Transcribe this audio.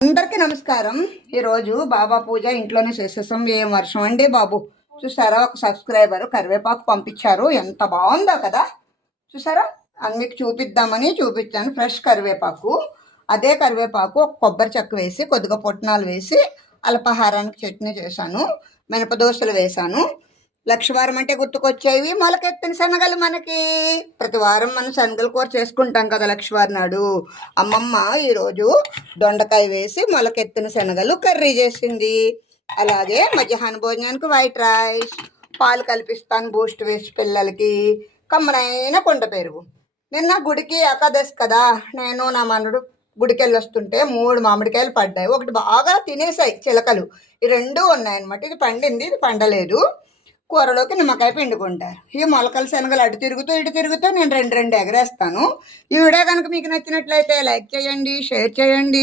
అందరికీ నమస్కారం. ఈరోజు బాబా పూజ ఇంట్లోనే చేసేసాం. ఏం వర్షం అండి బాబు. చూసారా, ఒక సబ్స్క్రైబర్ కరివేపాకు పంపించారు. ఎంత బాగుందో కదా, చూసారా. మీకు చూపిద్దామని చూపించాను. ఫ్రెష్ కరివేపాకు. అదే కరివేపాకు ఒక కొబ్బరి చెక్క వేసి కొద్దిగా పొట్నాలు వేసి అల్పాహారానికి చట్నీ చేశాను. మినపదోసలు వేశాను. లక్షవారం అంటే గుర్తుకొచ్చేవి మొలకెత్తిన శనగలు. మనకి ప్రతి వారం మనం శనగల కూర చేసుకుంటాం కదా లక్షవారం నాడు. అమ్మమ్మ ఈరోజు దొండకాయ వేసి మొలకెత్తిన శనగలు కర్రీ చేసింది. అలాగే మధ్యాహ్న భోజనానికి వైట్ రైస్, పాలు కల్పిస్తాను బూస్ట్ వేసి పిల్లలకి, కమ్మనైన కొండ పెరుగు. నిన్న గుడికి ఏకాదశి కదా, నేను నా మనడు గుడికి వెళ్ళి వస్తుంటే 3 మామిడికాయలు పడ్డాయి. ఒకటి బాగా తినేసాయి చిలకలు, ఈ 2 ఉన్నాయన్నమాట. ఇది పండింది, ఇది పండలేదు. కూరలోకి నిమ్మకాయ పిండుకుంటారు. ఈ మొలకల శనగలు అటు తిరుగుతూ ఇటు తిరుగుతూ నేను 2 ఎగరేస్తాను. ఈ వీడియో కనుక మీకు నచ్చినట్లయితే లైక్ చేయండి, షేర్ చేయండి,